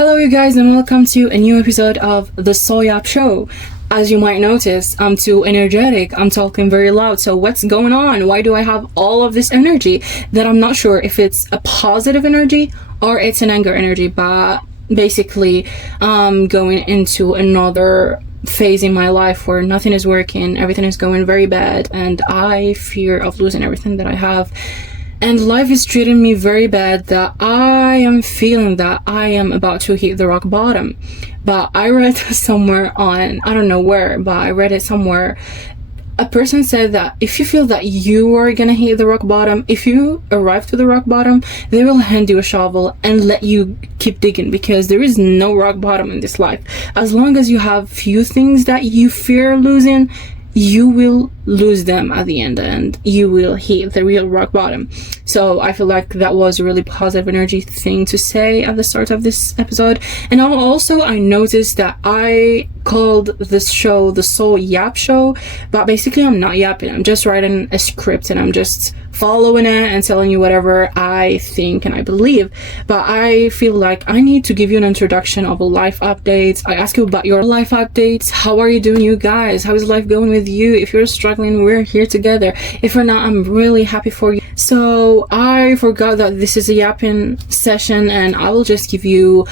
Hello you guys and welcome to a new episode of the Soyap Show. As you might notice, I'm too energetic, I'm talking very loud, so what's going on? Why do I have all of this energy that I'm not sure if it's a positive energy or it's an anger energy, but basically I'm going into another phase in my life where nothing is working, everything is going very bad, and I fear of losing everything that I have. And life is treating me very bad that I am feeling that I am about to hit the rock bottom. But I read somewhere on, I don't know where, but I read it somewhere. A person said that if you feel that you are gonna hit the rock bottom, if you arrive to the rock bottom, they will hand you a shovel and let you keep digging, because there is no rock bottom in this life. As long as you have few things that you fear losing, you will lose them at the end and you will hit the real rock bottom. So I feel like that was a really positive energy thing to say at the start of this episode. And also I noticed that I called this show the Soul Yap Show, but basically I'm not yapping, I'm just writing a script and I'm just following it and telling you whatever I think and I believe. But I feel like I need to give you an introduction of a life update. I ask you about your life updates. How are you doing, you guys? How is life going with you? If you're struggling, we're here together. If you're not, I'm really happy for you. So I forgot that this is a yapping session and I will just give you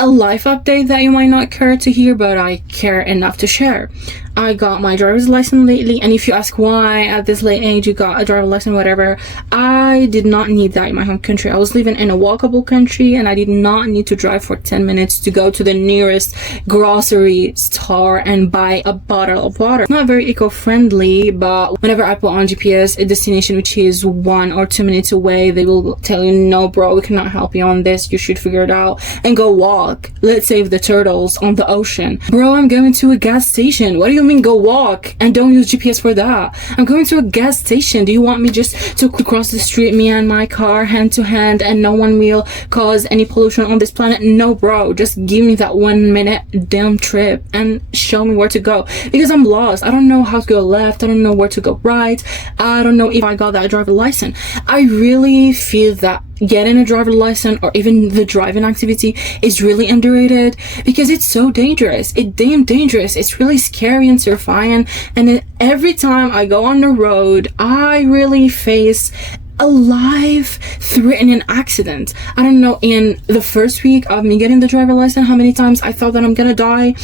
a life update that you might not care to hear, but I care enough to share. I got my driver's license lately, and if you ask why at this late age you got a driver's license, whatever, I did not need that in my home country. I was living in a walkable country and I did not need to drive for 10 minutes to go to the nearest grocery store and buy a bottle of water. It's not very eco-friendly, but whenever I put on GPS a destination which is 1 or 2 minutes away, they will tell you, no bro, we cannot help you on this, you should figure it out and go walk. Let's save the turtles on the ocean. Bro, I'm going to a gas station. What do you mean go walk and don't use GPS for that? I'm going to a gas station. Do you want me just to cross the street, me and my car, hand to hand, and no one will cause any pollution on this planet? No bro, just give me that 1 minute damn trip and show me where to go, because I'm lost. I don't know how to go left, I don't know where to go right, I don't know if I got that driver license. I really feel that getting a driver license or even the driving activity is really underrated, because it's so dangerous. It's damn dangerous. It's really scary and terrifying, and every time I go on the road I really face a life-threatening accident. I don't know, in the first week of me getting the driver license, how many times I thought that I'm gonna die.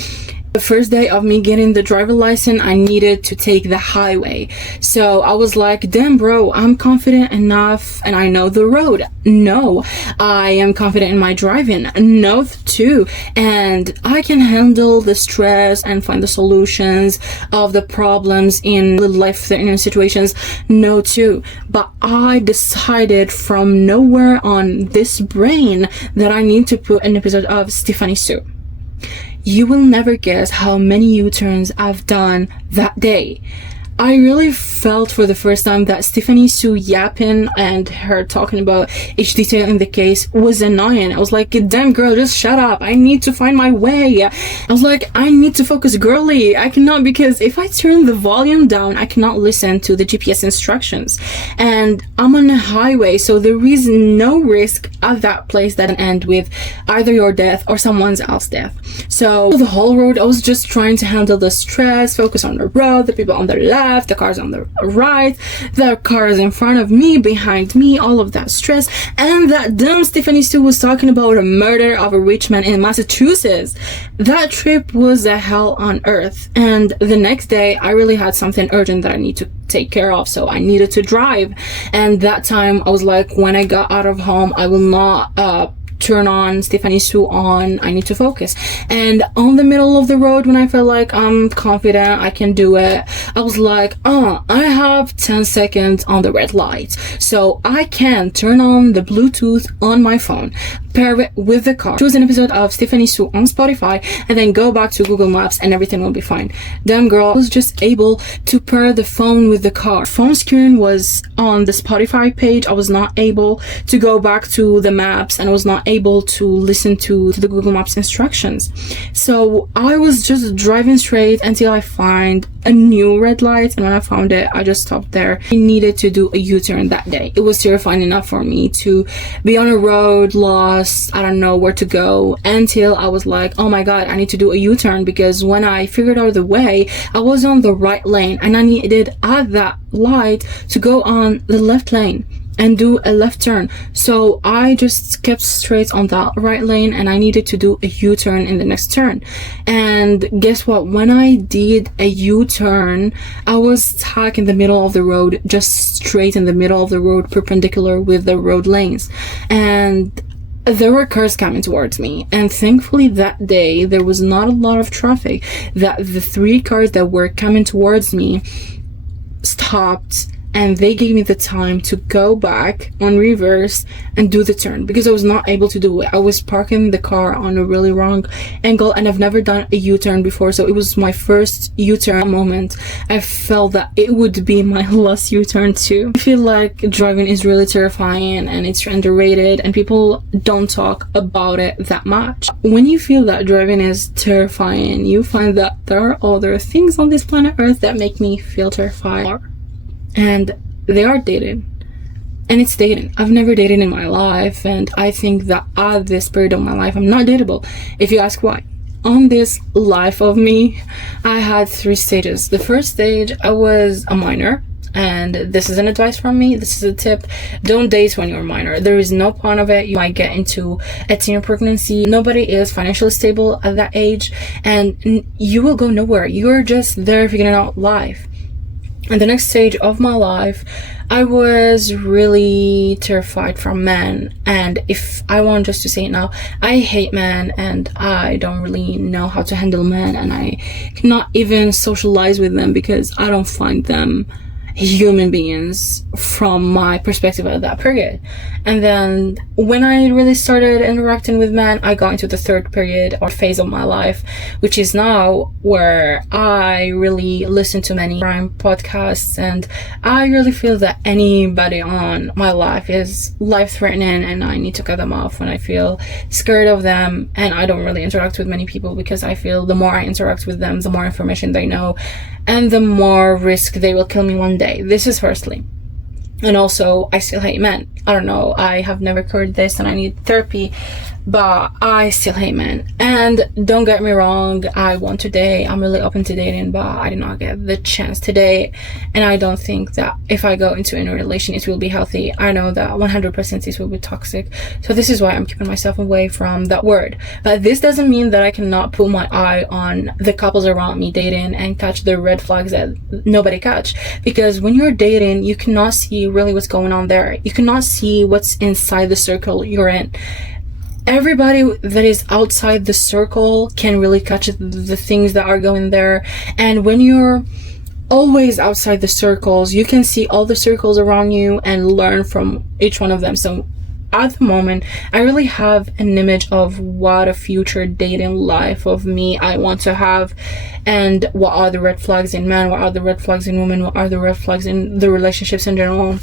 The first day of me getting the driver license, I needed to take the highway. So I was like, damn bro, I'm confident enough and I know the road. No, I am confident in my driving. No too. And I can handle the stress and find the solutions of the problems in the life-threatening situations. No too. But I decided from nowhere on this brain that I need to put an episode of Stephanie Sue. You will never guess how many U-turns I've done that day. I really felt for the first time that Stephanie Sue yapping and her talking about each detail in the case was annoying. I was like, damn girl, just shut up. I need to find my way. I was like, I need to focus, girly. I cannot, because if I turn the volume down, I cannot listen to the GPS instructions. And I'm on a highway, so there is no risk at that place that can end with either your death or someone else's death. So the whole road, I was just trying to handle the stress, focus on the road, the people on the left, the cars on the right, the cars in front of me, behind me, all of that stress. And that dumb Stephanie Sue was talking about a murder of a rich man in Massachusetts. That trip was a hell on earth. And the next day I really had something urgent that I need to take care of, so I needed to drive. And that time I was like, when I got out of home, I will not turn on Stephanie Sue on. I need to focus. And on the middle of the road, when I felt like I'm confident, I can do it, I was like, I have 10 seconds on the red light, so I can turn on the Bluetooth on my phone, pair it with the car, choose an episode of Stephanie Sue on Spotify, and then go back to Google Maps and everything will be fine. Damn girl, I was just able to pair the phone with the car. Phone screen was on the Spotify page. I was not able to go back to the maps and I was not able to listen to the Google Maps instructions. So I was just driving straight until I find a new red light, and when I found it, I just stopped there. I needed to do a U-turn that day. It was terrifying enough for me to be on a road, lost, I don't know where to go, until I was like, oh my god, I need to do a U-turn, because when I figured out the way, I was on the right lane, and I needed at that light to go on the left lane and do a left turn. So I just kept straight on that right lane, and I needed to do a U-turn in the next turn. And guess what? When I did a U-turn, I was stuck in the middle of the road, just straight in the middle of the road, perpendicular with the road lanes. And there were cars coming towards me, and thankfully that day there was not a lot of traffic, that the 3 cars that were coming towards me stopped, and they gave me the time to go back on reverse and do the turn, because I was not able to do it. I was parking the car on a really wrong angle, and I've never done a U-turn before, so it was my first U-turn moment. I felt that it would be my last U-turn too. I feel like driving is really terrifying, and it's underrated, and people don't talk about it that much. When you feel that driving is terrifying, you find that there are other things on this planet Earth that make me feel terrified. And they are dating, and it's dating. I've never dated in my life, and I think that at this period of my life I'm not dateable. If you ask why, on this life of me, I had 3 stages. The first stage, I was a minor, and this is an advice from me, this is a tip: don't date when you're a minor. There is no point of it. You might get into a teen pregnancy. Nobody is financially stable at that age, and you will go nowhere. You're just there figuring out life. And the next stage of my life, I was really terrified from men. And if I want just to say it now, I hate men, and I don't really know how to handle men, and I cannot even socialize with them because I don't find them human beings from my perspective at that period. And then when I really started interacting with men, I got into the third period or phase of my life, which is now where I really listen to many crime podcasts, and I really feel that anybody on my life is life-threatening, and I need to cut them off when I feel scared of them. And I don't really interact with many people because I feel the more I interact with them, the more information they know, and the more risk they will kill me one day. This is firstly. And also, I still hate men. I don't know, I have never heard this and I need therapy, but I still hate men. And don't get me wrong, I want to date, I'm really open to dating, but I did not get the chance to date, and I don't think that if I go into any relation it will be healthy. I know that 100% it will be toxic, so this is why I'm keeping myself away from that word. But this doesn't mean that I cannot put my eye on the couples around me dating and catch the red flags that nobody catch, because when you're dating you cannot see really what's going on there. You cannot see what's inside the circle you're in. Everybody that is outside the circle can really catch the things that are going there. And when you're always outside the circles, you can see all the circles around you and learn from each one of them. So at the moment, I really have an image of what a future dating life of me I want to have, and what are the red flags in men, what are the red flags in women, what are the red flags in the relationships in general.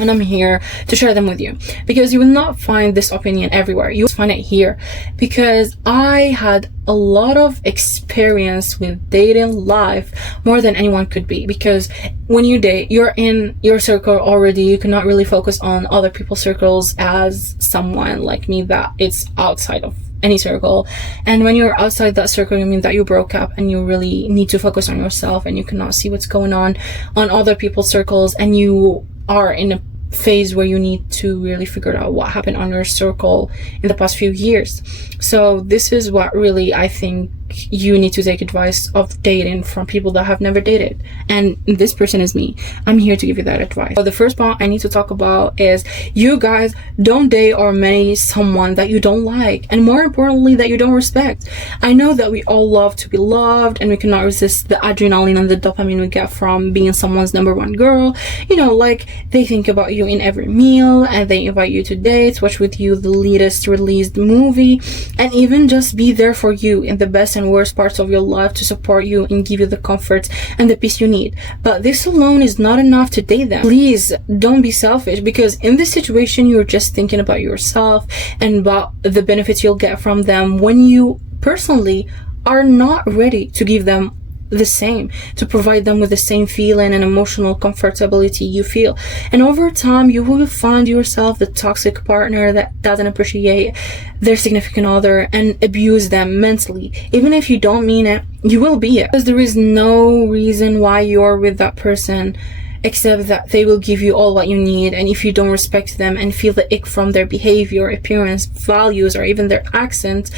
And I'm here to share them with you, because you will not find this opinion everywhere. You will find it here, because I had a lot of experience with dating life, more than anyone could be. Because when you date, you're in your circle already. You cannot really focus on other people's circles as someone like me that it's outside of any circle. And when you're outside that circle, you mean that you broke up and you really need to focus on yourself, and you cannot see what's going on other people's circles, and you are in a phase where you need to really figure out what happened on your circle in the past few years. So this is what really I think you need to take advice of dating from people that have never dated, and this person is me. I'm here to give you that advice. So the first point I need to talk about is, you guys don't date or marry someone that you don't like, and more importantly that you don't respect. I know that we all love to be loved, and we cannot resist the adrenaline and the dopamine we get from being someone's number one girl. You know, like they think about you in every meal, and they invite you to dates, watch with you the latest released movie, and even just be there for you in the best and worst parts of your life to support you and give you the comfort and the peace you need. But this alone is not enough to date them. Please don't be selfish, because in this situation you're just thinking about yourself and about the benefits you'll get from them, when you personally are not ready to give them the same, to provide them with the same feeling and emotional comfortability you feel. And over time, you will find yourself the toxic partner that doesn't appreciate their significant other and abuse them mentally. Even if you don't mean it, you will be it. Because there is no reason why you're with that person except that they will give you all what you need, and if you don't respect them and feel the ick from their behavior, appearance, values, or even their accent,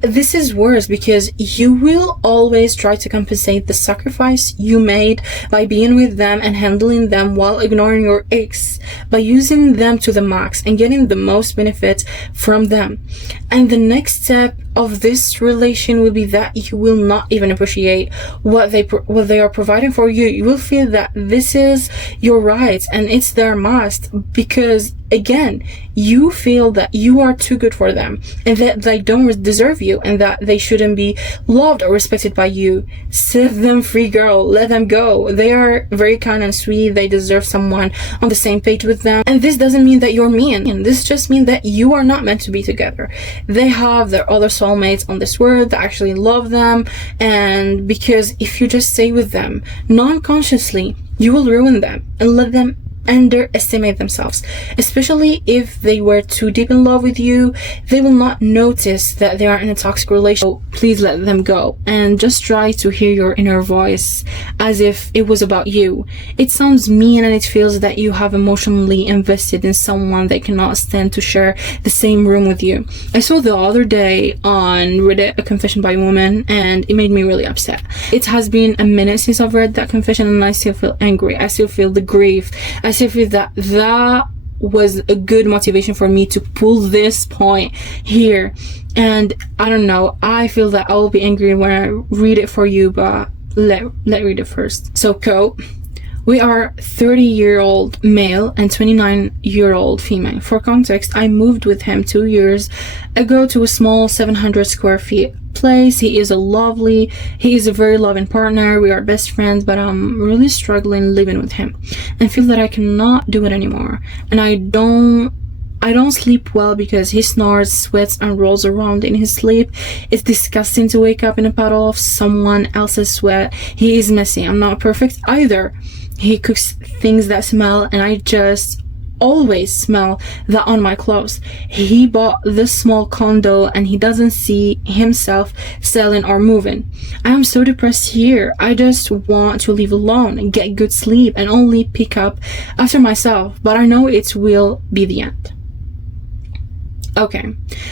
this is worse, because you will always try to compensate the sacrifice you made by being with them and handling them while ignoring your ex, by using them to the max and getting the most benefit from them. And the next step of this relation will be that you will not even appreciate what they are providing for you. You will feel that this is your right and it's their must, because again, you feel that you are too good for them and that they don't deserve you and that they shouldn't be loved or respected by you. Set them free, girl. Let them go. They are very kind and sweet. They deserve someone on the same page with them. And this doesn't mean that you're mean. This just means that you are not meant to be together. They have their other soulmates on this world that actually love them, and because if you just stay with them non-consciously, you will ruin them and let them underestimate themselves. Especially if they were too deep in love with you, they will not notice that they are in a toxic relationship. So please let them go and just try to hear your inner voice as if it was about you. It sounds mean and it feels that you have emotionally invested in someone they cannot stand to share the same room with you. I saw the other day on Reddit a confession by a woman, and it made me really upset. It has been a minute since I've read that confession, and I still feel angry. I still feel the grief. I still feel that was a good motivation for me to pull this point here. And I don't know, I feel that I will be angry when I read it for you, but let read it first. So quote, "We are 30-year-old male and 29-year-old female. For context, I moved with him 2 years ago to a small 700 square feet place. He is a very loving partner. We are best friends, but I'm really struggling living with him and feel that I cannot do it anymore. And I don't sleep well because he snores, sweats, and rolls around in his sleep. It's disgusting to wake up in a puddle of someone else's sweat. He is messy. I'm not perfect either. He cooks things that smell, and I just always smell that on my clothes. He bought this small condo and he doesn't see himself selling or moving. I am so depressed here. I just want to live alone and get good sleep and only pick up after myself, but I know it will be the end." Okay,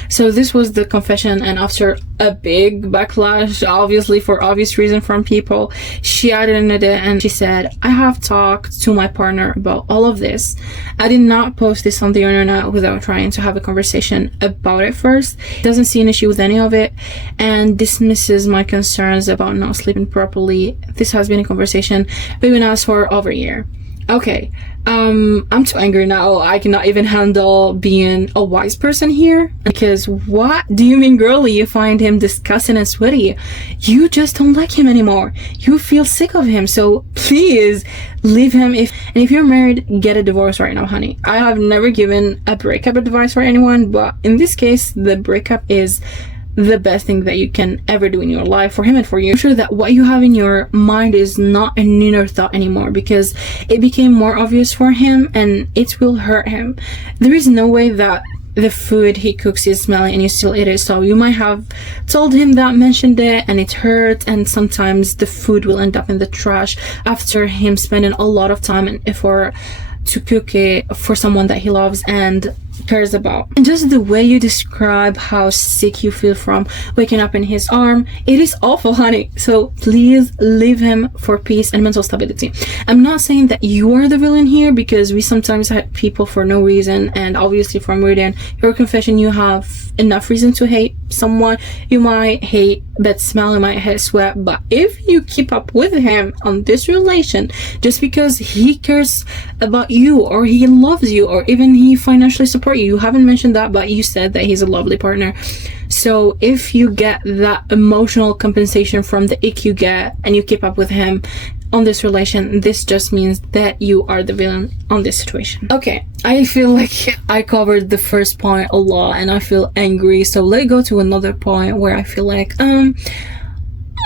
so this was the confession, and after a big backlash, obviously for obvious reason from people, she added in it and she said, "I have talked to my partner about all of this. I did not post this on the internet without trying to have a conversation about it first. He doesn't see an issue with any of it and dismisses my concerns about not sleeping properly. This has been a conversation between us for over a year." Okay, I'm too angry now. I cannot even handle being a wise person here. Because what do you mean, girlie? You find him disgusting and sweaty. You just don't like him anymore. You feel sick of him. So please leave him. If you're married, get a divorce right now, honey. I have never given a breakup advice for anyone, but in this case, the breakup is the best thing that you can ever do in your life for him and for you. I'm sure that what you have in your mind is not an inner thought anymore, because it became more obvious for him and it will hurt him. There is no way that the food he cooks is smelly and you still eat it. So you might have told him that, mentioned it, and it hurt, and sometimes the food will end up in the trash after him spending a lot of time and effort to cook it for someone that he loves and cares about. And just the way you describe how sick you feel from waking up in his arm, it is awful, honey. So please leave him for peace and mental stability. I'm not saying that you are the villain here, because we sometimes hate people for no reason, and obviously from reading your confession, you have enough reason to hate someone. You might hate bad smell, you might hate sweat, but if you keep up with him on this relation just because he cares about you or he loves you or even he financially supports you haven't mentioned that, but you said that he's a lovely partner. So if you get that emotional compensation from the ick you get and you keep up with him on this relation, this just means that you are the villain on this situation. Okay, I feel like I covered the first point a lot and I feel angry, so let's go to another point where I feel like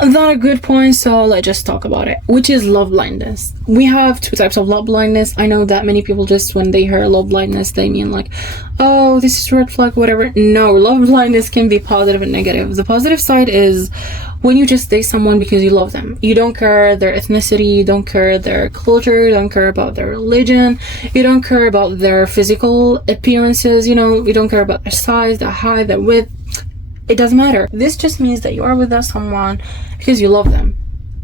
That's a good point, so let's just talk about it, which is love blindness. We have two types of love blindness. I know that many people just, when they hear love blindness, they mean like, oh, this is red flag, whatever. No, love blindness can be positive and negative. The positive side is when you just date someone because you love them. You don't care their ethnicity, you don't care their culture, you don't care about their religion, you don't care about their physical appearances, you don't care about their size, their height, their width. It doesn't matter. This just means that you are with that someone because you love them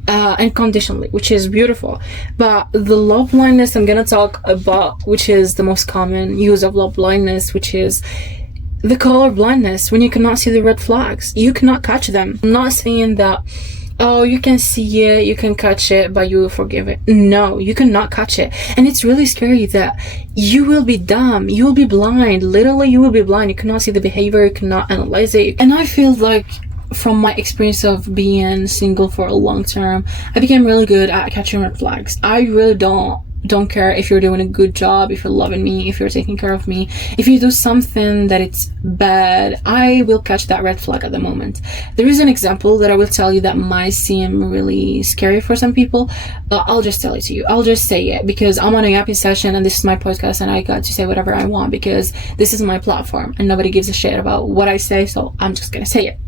unconditionally, which is beautiful. But the love blindness I'm gonna talk about, which is the most common use of love blindness, which is the color blindness, when you cannot see the red flags. You cannot catch them. I'm not saying that, oh, you can see it, you can catch it, but you will forgive it. No, you cannot catch it. And it's really scary that you will be dumb, you will be blind. Literally, you will be blind. You cannot see the behavior, you cannot analyze it. And I feel like, from my experience of being single for a long term, I became really good at catching red flags. I really don't care if you're doing a good job, if you're loving me, if you're taking care of me. If you do something that it's bad, I will catch that red flag at the moment. There is an example that I will tell you that might seem really scary for some people, but I'll just tell it to you. I'll just say it because I'm on a yapping session and this is my podcast and I got to say whatever I want because this is my platform and nobody gives a shit about what I say, so I'm just gonna say it.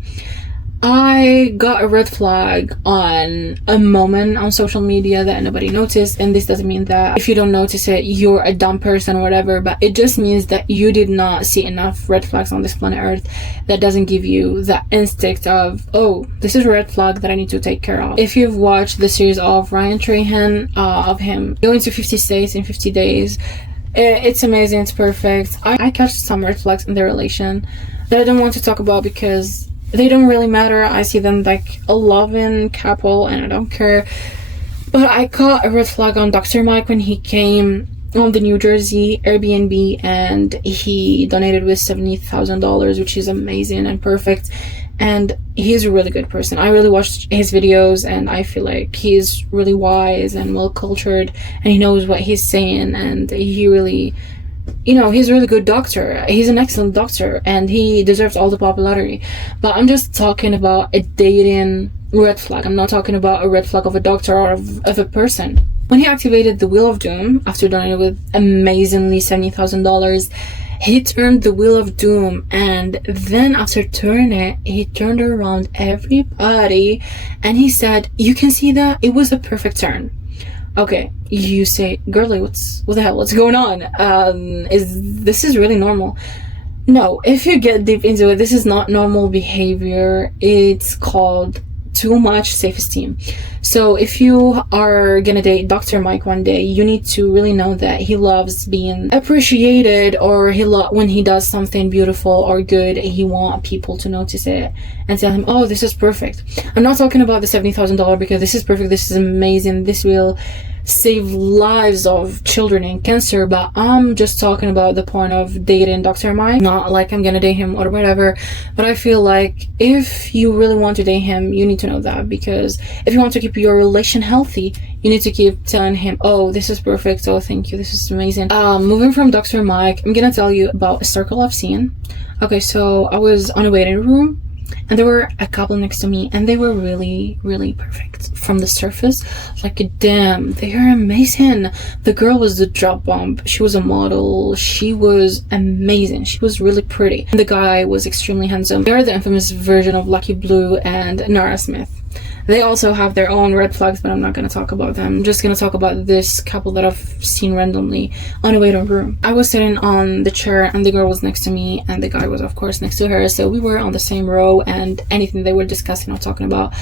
I got a red flag on a moment on social media that nobody noticed, and this doesn't mean that if you don't notice it, you're a dumb person or whatever, but it just means that you did not see enough red flags on this planet Earth that doesn't give you that instinct of, oh, this is a red flag that I need to take care of. If you've watched the series of Ryan Trahan, of him going to 50 states in 50 days, it's amazing, it's perfect. I catch some red flags in their relation that I don't want to talk about because they don't really matter. I see them like a loving couple and I don't care. But I caught a red flag on Dr. Mike when he came on the New Jersey Airbnb and he donated with $70,000, which is amazing and perfect. And he's a really good person. I really watched his videos and I feel like he's really wise and well cultured and he knows what he's saying, and he really, he's a really good doctor. He's an excellent doctor and he deserves all the popularity. But I'm just talking about a dating red flag. I'm not talking about a red flag of a doctor or of a person. When he activated the Wheel of Doom after donating with amazingly $70,000, he turned the Wheel of Doom, and then after turning it, he turned around everybody and he said, you can see that it was a perfect turn. Okay, you say, girly, what the hell, what's going on? This is really normal? No, if you get deep into it, this is not normal behavior. It's called too much self-esteem. So if you are gonna date Dr. Mike one day, you need to really know that he loves being appreciated, or when he does something beautiful or good, he wants people to notice it and tell him, oh, this is perfect. I'm not talking about the $70,000 because this is perfect, this is amazing, this will save lives of children in cancer, but I'm just talking about the point of dating Dr. Mike. Not like I'm gonna date him or whatever, but I feel like if you really want to date him, you need to know that, because if you want to keep your relation healthy, you need to keep telling him, oh, this is perfect, oh, thank you, this is amazing. Moving from Dr. Mike, I'm gonna tell you about a circle I've seen. Okay, so I was on a waiting room and there were a couple next to me and they were really, really perfect from the surface. Like, damn, they are amazing. The girl was the drop bomb. She was a model. She was amazing. She was really pretty. And the guy was extremely handsome. They are the infamous version of Lucky Blue and Nara Smith. They also have their own red flags, but I'm not going to talk about them. I'm just going to talk about this couple that I've seen randomly on a waiting room. I was sitting on the chair and the girl was next to me and the guy was, of course, next to her. So we were on the same row, and anything they were discussing or talking about,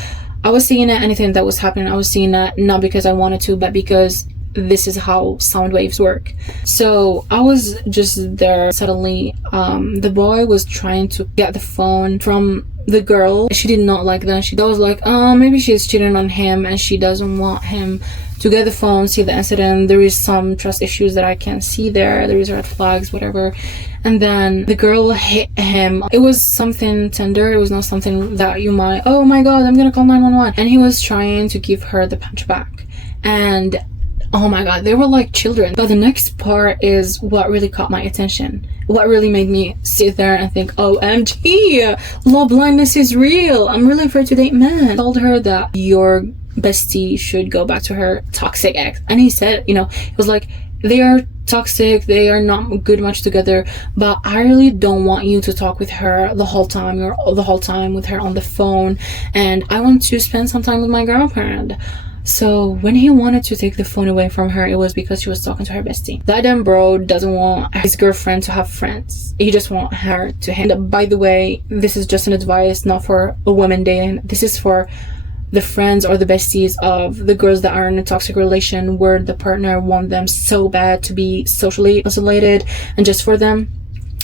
I was seeing it. Anything that was happening, I was seeing it, not because I wanted to, but because this is how sound waves work. So I was just there. Suddenly, the boy was trying to get the phone from the girl. She did not like that. She was like, maybe she's cheating on him and she doesn't want him to get the phone, see the incident. There is some trust issues that I can see there. There is red flags, whatever. And then the girl hit him. It was something tender. It was not something that you might, oh my god, I'm gonna call 911. And he was trying to give her the punch back. And Oh my god, they were like children. But the next part is what really caught my attention. What really made me sit there and think, OMG, love blindness is real. I'm really afraid to date men. I told her that your bestie should go back to her toxic ex. And he said, you know, it was like, they are toxic, they are not good much together, but I really don't want you to talk with her the whole time. You're the whole time with her on the phone, and I want to spend some time with my girlfriend. So when he wanted to take the phone away from her, it was because she was talking to her bestie. That damn bro doesn't want his girlfriend to have friends. He just wants her to handle. By the way, this is just an advice, not for a woman dating. This is for the friends or the besties of the girls that are in a toxic relation where the partner wants them so bad to be socially isolated, and just for them,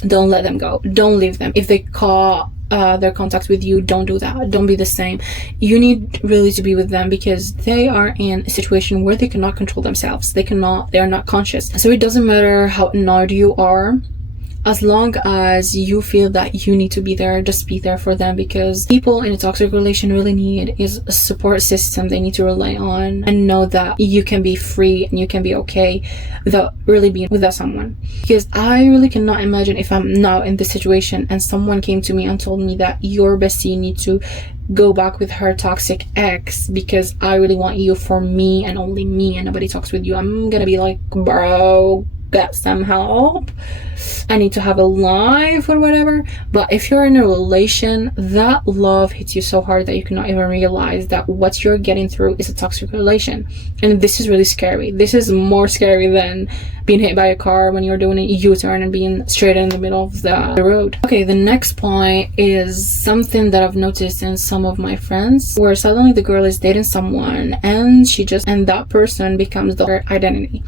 don't let them go. Don't leave them. If they call their contact with you, don't do that. Don't be the same. You need really to be with them because they are in a situation where they cannot control themselves. They are not conscious. So it doesn't matter how annoyed you are, as long as you feel that you need to be there, just be there for them, because people in a toxic relation really need is a support system they need to rely on and know that you can be free and you can be okay without really being without someone. Because I really cannot imagine if I'm now in this situation and someone came to me and told me that your bestie needs to go back with her toxic ex because I really want you for me and only me and nobody talks with you. I'm gonna be like, bro, get some help. I need to have a life or whatever. But if you're in a relation, that love hits you so hard that you cannot even realize that what you're getting through is a toxic relation. And this is really scary. This is more scary than being hit by a car when you're doing a U-turn and being straight in the middle of the road. Okay, the next point is something that I've noticed in some of my friends, where suddenly the girl is dating someone and that person becomes her identity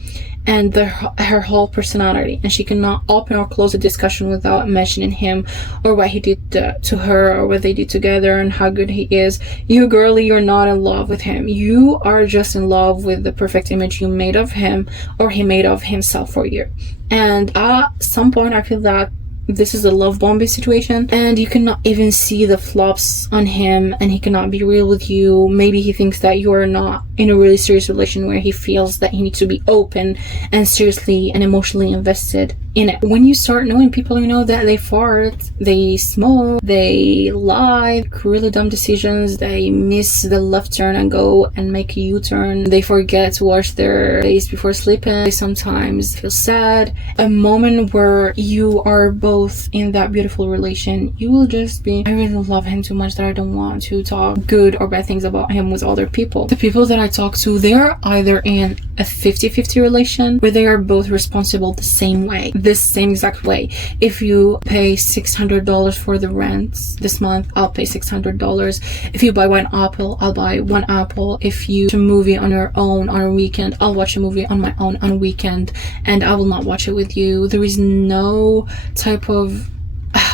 and her whole personality, and she cannot open or close a discussion without mentioning him or what he did to her or what they did together and how good he is. You girly, you're not in love with him. You are just in love with the perfect image you made of him or he made of himself for you. And at some point I feel that this is a love bombing situation and you cannot even see the flops on him and he cannot be real with you. Maybe he thinks that you are not in a really serious relation where he feels that he needs to be open and seriously and emotionally invested in it. When you start knowing people, you know that they fart, they smoke, they lie, make really dumb decisions, they miss the left turn and go and make a U-turn, they forget to wash their face before sleeping, they sometimes feel sad. A moment where you are both in that beautiful relation, you will just be, I really love him too much that I don't want to talk good or bad things about him with other people. The people that I talk to, they are either in a 50-50 relation where they are both responsible the same way, this same exact way. If you pay $600 for the rent this month, I'll pay $600. If you buy one apple, I'll buy one apple. If you watch a movie on your own on a weekend, I'll watch a movie on my own on a weekend, and I will not watch it with you. There is no type of,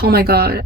oh my god,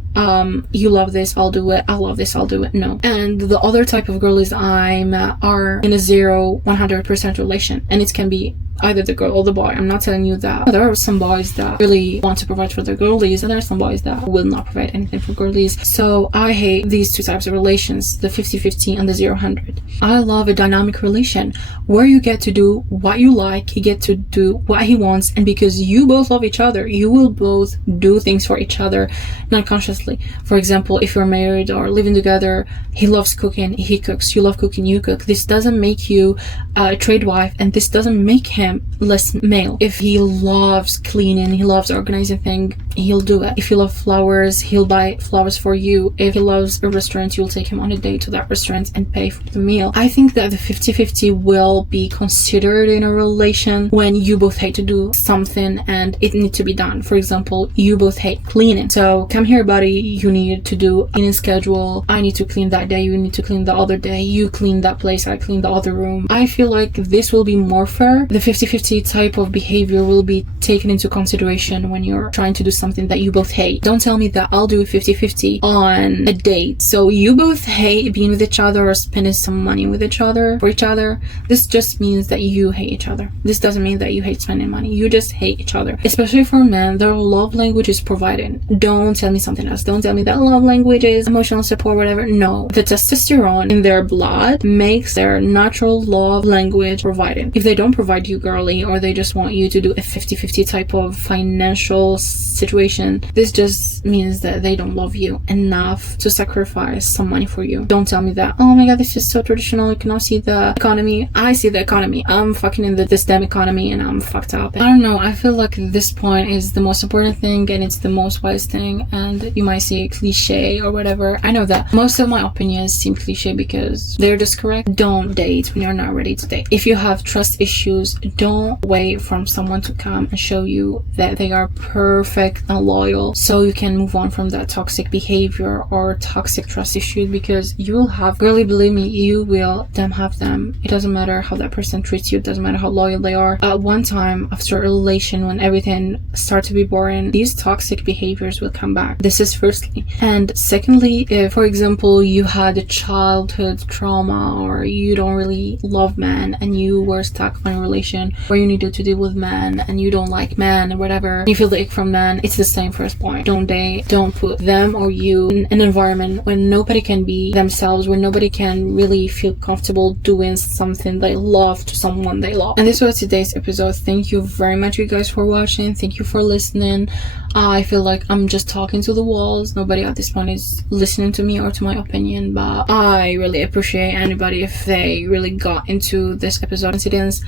you love this, I'll do it, I love this, I'll do it. No. And the other type of girl is I'm are in a 0-100% relation, and it can be either the girl or the boy. I'm not telling you that there are some boys that really want to provide for their girlies, and there are some boys that will not provide anything for girlies. So I hate these two types of relations, the 50-50 and the 0-100. I love a dynamic relation where you get to do what you like, he gets to do what he wants, and because you both love each other, you will both do things for each other, not consciously. For example, if you're married or living together, he loves cooking, he cooks, you love cooking, you cook. This doesn't make you a trade wife, and this doesn't make him less male. If he loves cleaning, he loves organizing things, he'll do it. If you love flowers, he'll buy flowers for you. If he loves a restaurant, you'll take him on a date to that restaurant and pay for the meal. I think that the 50-50 will be considered in a relation when you both hate to do something and it needs to be done. For example, you both hate cleaning, so come here buddy, you need to do a cleaning schedule. I need to clean that day, you need to clean the other day, you clean that place, I clean the other room. I feel like this will be more fair. The 50-50 type of behavior will be taken into consideration when you're trying to do something that you both hate. Don't tell me that I'll do 50-50 on a date. So you both hate being with each other or spending some money with each other for each other. This just means that you hate each other. This doesn't mean that you hate spending money. You just hate each other. Especially for men, their love language is providing. Don't tell me something else. Don't tell me that love language is emotional support, whatever. No. The testosterone in their blood makes their natural love language providing. If they don't provide you, girly, or they just want you to do a 50-50 type of financial situation, this just means that they don't love you enough to sacrifice some money for you. Don't tell me that, oh my god, this is so traditional, you cannot see the economy. I see the economy. I'm fucking in this damn economy and I'm fucked up. I don't know, I feel like this point is the most important thing and it's the most wise thing, and you might see a cliche or whatever. I know that most of my opinions seem cliche because they're just correct. Don't date when you're not ready to date. If you have trust issues, don't wait for someone to come and show you that they are perfect and loyal so you can move on from that toxic behavior or toxic trust issues, because you will have, girly, believe me, you will have them. It doesn't matter how that person treats you, it doesn't matter how loyal they are. At one time after a relation, when everything starts to be boring, these toxic behaviors will come back. This is firstly. And secondly, if for example you had a childhood trauma or you don't really love men and you were stuck in a relation where you needed to deal with men and you don't like men or whatever, you feel the ick from men, it's the same first point. Don't date. Don't put them or you in an environment where nobody can be themselves, where nobody can really feel comfortable doing something they love to someone they love. And this was today's episode. Thank you very much, you guys, for watching. Thank you for listening. I feel like I'm just talking to the walls. Nobody at this point is listening to me or to my opinion, but I really appreciate anybody if they really got into this episode. Incidents,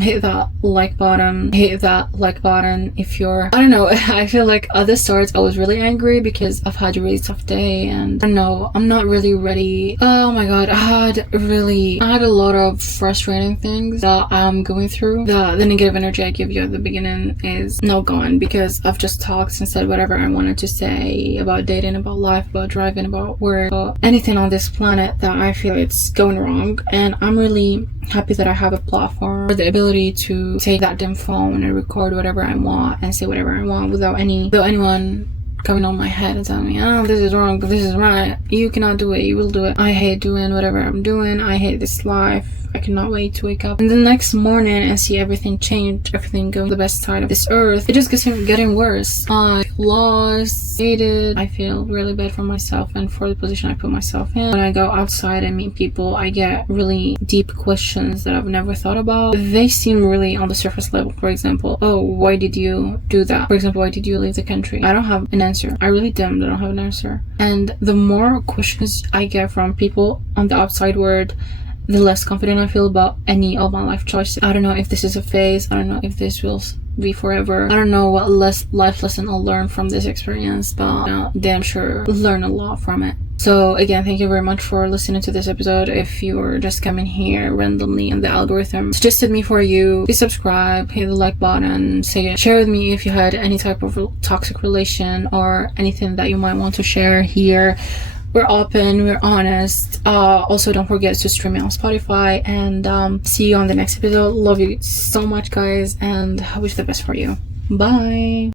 hit that like button, if you're, I don't know, I feel like at the start I was really angry because I've had a really tough day and I don't know, I'm not really ready. Oh my god, I had a lot of frustrating things that I'm going through. The negative energy I give you at the beginning is now gone because I've just talked and said whatever I wanted to say about dating, about life, about driving, about work, about anything on this planet that I feel it's going wrong. And I'm really happy that I have a platform, the ability to take that damn phone and record whatever I want and say whatever I want without anyone coming on my head and telling me, oh, this is wrong, but this is right, you cannot do it, you will do it. I hate doing whatever I'm doing. I hate this life. I cannot wait to wake up and the next morning and see everything change, everything going to the best side of this earth. It just gets getting worse. I lost, hated. I feel really bad for myself and for the position I put myself in. When I go outside and meet people, I get really deep questions that I've never thought about. They seem really on the surface level. For example, oh, why did you do that? For example, why did you leave the country? I don't have an answer. I really don't have an answer. And the more questions I get from people on the outside world, the less confident I feel about any of my life choices. I don't know if this is a phase. I don't know if this will be forever. I don't know what life lesson I'll learn from this experience, but I'll damn sure learn a lot from it. So again, thank you very much for listening to this episode. If you're just coming here randomly and the algorithm suggested me for you, please subscribe, hit the like button, share with me if you had any type of toxic relation or anything that you might want to share here. We're open, we're honest. Also, don't forget to stream me on Spotify, and see you on the next episode. Love you so much, guys, and I wish the best for you. Bye.